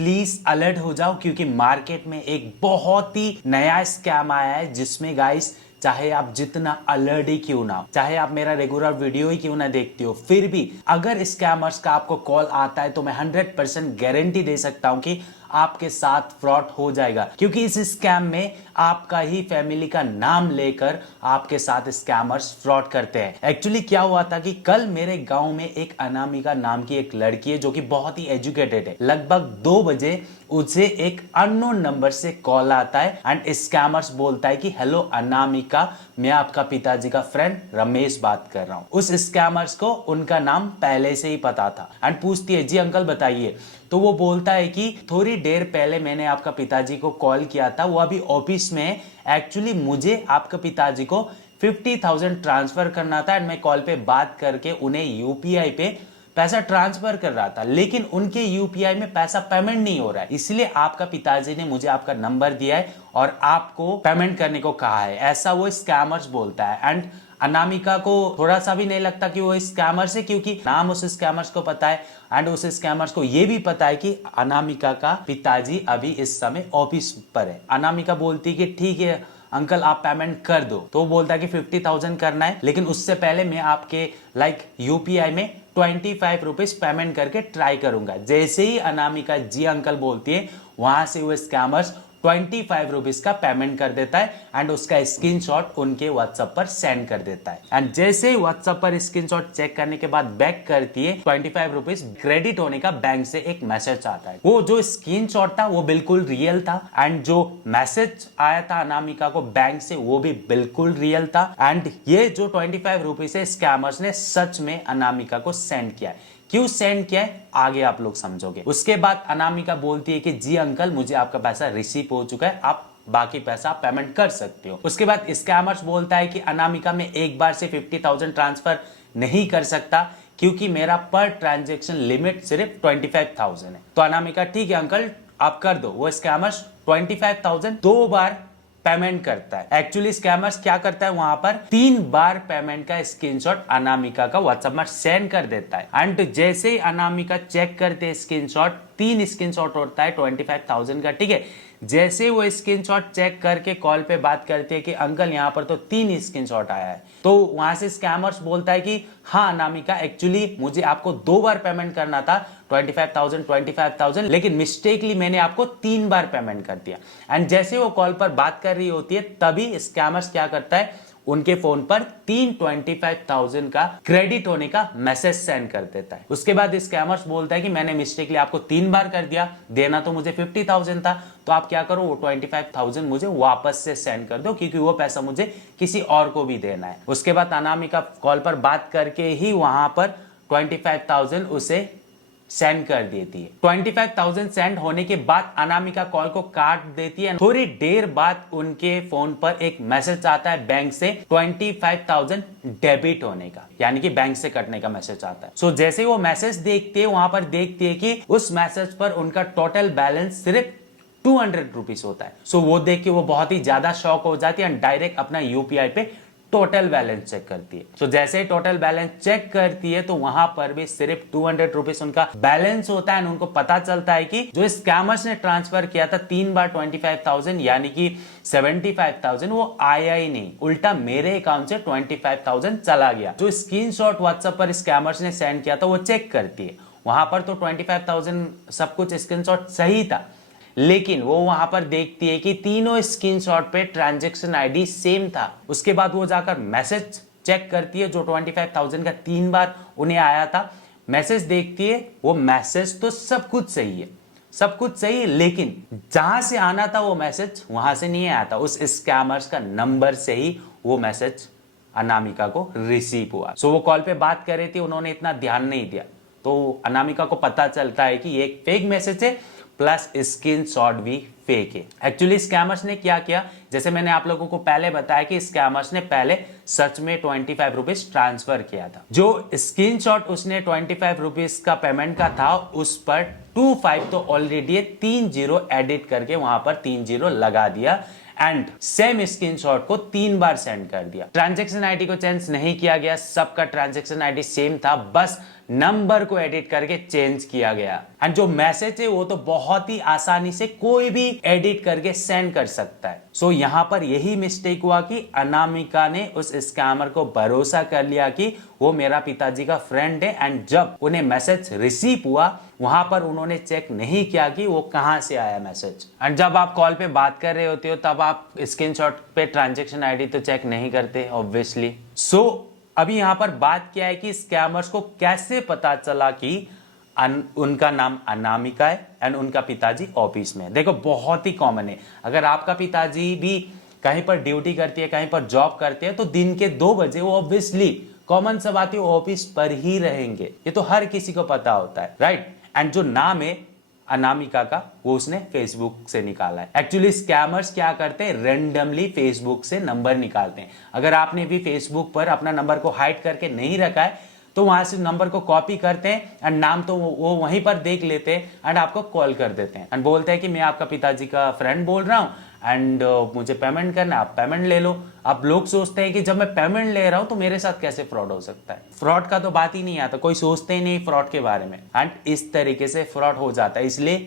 Please alert हो जाओ क्योंकि मार्केट में एक बहुत ही नया स्कैम आया है जिसमें गाइस चाहे आप जितना अलर्ट ही क्यों ना हो, चाहे आप मेरा रेगुलर वीडियो ही क्यों ना देखते हो, फिर भी अगर स्कैमर्स का आपको कॉल आता है तो मैं 100% गारंटी दे सकता हूं कि आपके साथ फ्रॉड हो जाएगा। क्योंकि इस स्कैम में आपका ही फैमिली का नाम लेकर आपके साथ स्कैमर्स फ्रॉड करते हैं। एक्चुअली क्या हुआ था कि कल मेरे गांव में एक अनामिका नाम की एक लड़की है जो कि बहुत ही एजुकेटेड है। लगभग 2 बजे उसे एक अननोन नंबर से कॉल आता है एंड स्कैमर्स बोलता है कि हेलो अनामिका, मैं आपका पिताजी का फ्रेंड रमेश बात कर रहा हूं। उस स्कैमर्स को उनका नाम पहले से ही पता था एंड पूछती है जी अंकल बताइए। तो वो बोलता है कि थोड़ी देर पहले मैंने आपका पिताजी को कॉल किया था, वो अभी ऑफिस में है। एक्चुअली मुझे आपके पिताजी को 50,000 ट्रांसफर करना था एंड मैं कॉल पे बात करके उन्हें यूपीआई पे पैसा ट्रांसफर कर रहा था, लेकिन उनके यूपीआई में पैसा पेमेंट नहीं हो रहा है, इसलिए आपका पिताजी ने मुझे आपका नंबर दिया है और आपको पेमेंट करने को कहा है, ऐसा वो स्कैमर्स बोलता है। एंड अनामिका को थोड़ा सा भी नहीं लगता कि वो स्कैमर्स है क्योंकि नाम उस स्कैमर्स को पता है एंड उस स्कैमर्स को ये भी पता है कि अनामिका का पिताजी अभी इस समय ऑफिस पर है। अनामिका बोलती कि ठीक है अंकल आप पेमेंट कर दो, तो वो बोलता है कि 50,000 करना है, लेकिन उससे पहले मैं आपके यूपीआई में 25 रुपीज पेमेंट करके ट्राई करूंगा। जैसे ही अनामिका जी अंकल बोलती है वहां से वो स्कैमर्स 25 रुपीज का पेमेंट कर देता है एंड उसका स्क्रीनशॉट उनके व्हाट्सएप पर सेंड कर देता है। एंड जैसे ही व्हाट्सएप पर स्क्रीनशॉट चेक करने के बाद बैक करती है 25 रुपीज क्रेडिट होने का बैंक से एक मैसेज आता है। वो जो स्क्रीनशॉट था वो बिल्कुल रियल था एंड जो मैसेज आया था अनामिका को बैंक से वो भी बिल्कुल रियल था एंड ये जो 25 रुपीज है स्कैमर्स ने सच में अनामिका को सेंड किया है। क्यों सेंड किया है आगे आप लोग समझोगे। उसके बाद अनामिका बोलती है कि जी अंकल मुझे आपका पैसा रिसीव हो चुका है, आप बाकी पैसा पेमेंट कर सकते हो। उसके बाद स्कैमर्स बोलता है कि अनामिका में एक बार से 50,000 ट्रांसफर नहीं कर सकता क्योंकि मेरा पर ट्रांजेक्शन लिमिट सिर्फ 25,000 है। तो अनामिका ठीक है अंकल आप कर दो। वो स्कैमर्स 25,000 2 बार पेमेंट करता है। एक्चुअली स्कैमर्स क्या करता है वहां पर 3 बार पेमेंट का स्क्रीनशॉट अनामिका का व्हाट्सएप में सेंड कर देता है एंड जैसे ही अनामिका चेक करते हैं स्क्रीनशॉट, 3 स्क्रीनशॉट होता है 25,000 का, ठीक है। जैसे वो स्क्रीनशॉट चेक करके कॉल पे बात करते हैं कि अंकल यहाँ पर तो 3 स्क्रीनशॉट आया है, तो वहां से स्कैमर्स बोलता है कि हाँ अनामिका एक्चुअली मुझे आपको 2 बार पेमेंट करना था 25,000 लेकिन मिस्टेकली मैंने आपको 3 बार पेमेंट कर दिया। एंड जैसे वो कॉल पर बात कर रही होती है तभी स्कैमर्स क्या करता है उनके फोन पर 25,000 का क्रेडिट होने का मैसेज सेंड कर देता है। उसके बाद स्कैमर्स बोलता है कि मैंने मिस्टेकली आपको 3 बार कर दिया, देना तो मुझे 50,000 था, तो आप क्या करो वो 25,000 मुझे वापस से सेंड कर दो क्योंकि वो पैसा मुझे किसी और को भी देना है। उसके बाद अनामिका कॉल पर बात करके ही वहां पर 25,000 उसे सेंड कर देती है। 25,000 सेंड होने के बाद अनामिका कॉल को काट देती है। थोड़ी देर बाद उनके फोन पर एक मैसेज आता है बैंक से 25,000 डेबिट होने का, यानी कि बैंक से कटने का मैसेज आता है। सो जैसे वो मैसेज देखते हैं वहां पर देखती है कि उस मैसेज पर उनका टोटल बैलेंस सिर्फ 200 रुपीज होता है। सो वो देख के वो बहुत ही ज्यादा शॉक हो जाती है एंड डायरेक्ट अपना यूपीआई पे टोटल बैलेंस चेक करती है। तो जैसे ही टोटल बैलेंस चेक करती है तो वहां पर भी सिर्फ 200 रुपीज उनका बैलेंस होता है। उनको पता चलता है कि जो स्कैमर्स ने ट्रांसफर किया था 3 बार 25,000 यानी कि 75,000 वो आया ही नहीं, उल्टा मेरे अकाउंट से 25,000 चला गया। जो स्क्रीनशॉट व्हाट्सएप पर स्कैमर्स ने सेंड किया था वो चेक करती है, वहां पर तो 25,000 सब कुछ स्क्रीनशॉट सही था, लेकिन वो वहां पर देखती है कि तीनों स्क्रीनशॉट पे ट्रांजैक्शन आईडी सेम था। उसके बाद वो जाकर मैसेज चेक करती है जो 25,000 का 3 बार उन्हें आया था। मैसेज देखती है, वो मैसेज तो सब कुछ सही है, सब कुछ सही है, लेकिन जहां से आना था वो मैसेज वहां से नहीं आया था। उस स्कैमर्स का नंबर से ही वो मैसेज अनामिका को रिसीव हुआ। सो वो कॉल पे बात कर रही थी, उन्होंने इतना ध्यान नहीं दिया, तो अनामिका को पता चलता है कि ये एक फेक मैसेज है प्लस स्क्रीनशॉट भी फेक है। एक्चुअली स्कैमर्स ने क्या किया, जैसे मैंने आप लोगों को पहले बताया कि स्कैमर्स ने पहले सच में 25 रुपीज ट्रांसफर किया था। जो स्क्रीनशॉट उसने 25 रुपीज का पेमेंट का था उस पर 25 तो ऑलरेडी 30 एडिट करके वहां पर 30 लगा दिया एंड सेम स्क्रीनशॉट को 3 बार सेंड कर दिया। ट्रांजैक्शन आईडी को चेंज नहीं किया गया, सबका ट्रांजैक्शन आईडी सेम था, बस नंबर को एडिट करके चेंज किया गया। एंड जो मैसेज है वो तो बहुत ही आसानी से कोई भी एडिट करके सेंड कर सकता है। सो यहां पर यही मिस्टेक हुआ कि अनामिका ने उस स्कैमर को भरोसा कर लिया कि वो मेरा पिताजी का फ्रेंड है। एंड जब उन्हें मैसेज रिसीव हुआ वहां पर उन्होंने चेक नहीं किया कि वो कहां से आया मैसेज। एंड जब आप कॉल पे बात कर रहे होते हो तब आप स्क्रीनशॉट पे ट्रांजैक्शन आईडी तो चेक नहीं करते ऑब्वियसली। सो अभी यहां पर बात क्या है कि स्कैमर्स को कैसे पता चला कि उनका नाम अनामिका है एंड उनका पिताजी ऑफिस में है। देखो बहुत ही कॉमन है, अगर आपका पिताजी भी कहीं पर ड्यूटी करती है, कहीं पर जॉब करते हैं, तो दिन के 2 बजे वो ऑब्वियसली कॉमन सा बात है, वो ऑफिस पर ही रहेंगे। ये तो हर किसी को पता होता है, राइट। एंड जो नाम है अनामिका का वो उसने फेसबुक से निकाला है। एक्चुअली स्कैमर्स क्या करते हैं, रेंडमली फेसबुक से नंबर निकालते हैं। अगर आपने भी फेसबुक पर अपना नंबर को हाइड करके नहीं रखा है तो वहां से नंबर को कॉपी करते हैं एंड नाम तो वो वहीं पर देख लेते हैं एंड आपको कॉल कर देते हैं एंड बोलते हैं कि मैं आपका पिताजी का फ्रेंड बोल रहा हूं एंड मुझे पेमेंट करना है, आप पेमेंट ले लो। अब लोग सोचते हैं कि जब मैं पेमेंट ले रहा हूं तो मेरे साथ कैसे फ्रॉड हो सकता है। फ्रॉड का तो बात ही नहीं आता, कोई सोचते ही नहीं फ्रॉड के बारे में एंड इस तरीके से फ्रॉड हो जाता है। इसलिए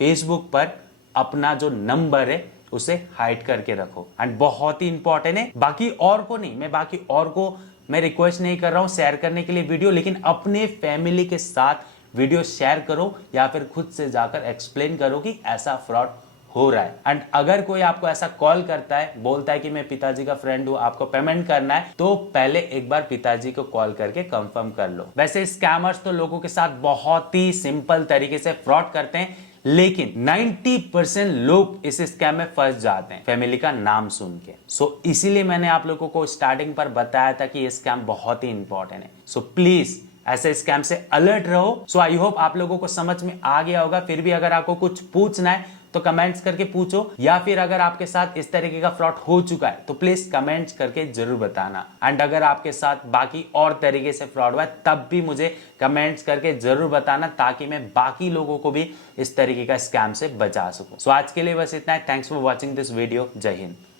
फेसबुक पर अपना जो नंबर है उसे हाइड करके रखो एंड बहुत ही इंपॉर्टेंट है। बाकी और को नहीं, मैं रिक्वेस्ट नहीं कर रहा हूं शेयर करने के लिए वीडियो, लेकिन अपने फैमिली के साथ वीडियो शेयर करो या फिर खुद से जाकर एक्सप्लेन करो कि ऐसा फ्रॉड हो रहा है। एंड अगर कोई आपको ऐसा कॉल करता है, बोलता है कि मैं पिताजी का फ्रेंड हूं, आपको पेमेंट करना है, तो पहले एक बार पिताजी को कॉल करके कंफर्म कर लो। वैसे स्कैमर्स तो लोगों के साथ बहुत ही सिंपल तरीके से फ्रॉड करते हैं, लेकिन 90% लोग इस स्कैम में फंस जाते हैं फैमिली का नाम सुन के। सो इसीलिए मैंने आप लोगों को स्टार्टिंग पर बताया था कि ये स्कैम बहुत ही इंपॉर्टेंट है। सो प्लीज ऐसे स्कैम से अलर्ट रहो। सो आई होप आप लोगों को समझ में आ गया होगा। फिर भी अगर आपको कुछ पूछना है तो कमेंट्स करके पूछो, या फिर अगर आपके साथ इस तरीके का फ्रॉड हो चुका है तो प्लीज कमेंट्स करके जरूर बताना। एंड अगर आपके साथ बाकी और तरीके से फ्रॉड हुआ है तब भी मुझे कमेंट्स करके जरूर बताना, ताकि मैं बाकी लोगों को भी इस तरीके का स्कैम से बचा सकूं। सो आज के लिए बस इतना है। Thanks for watching this video. जय हिंद।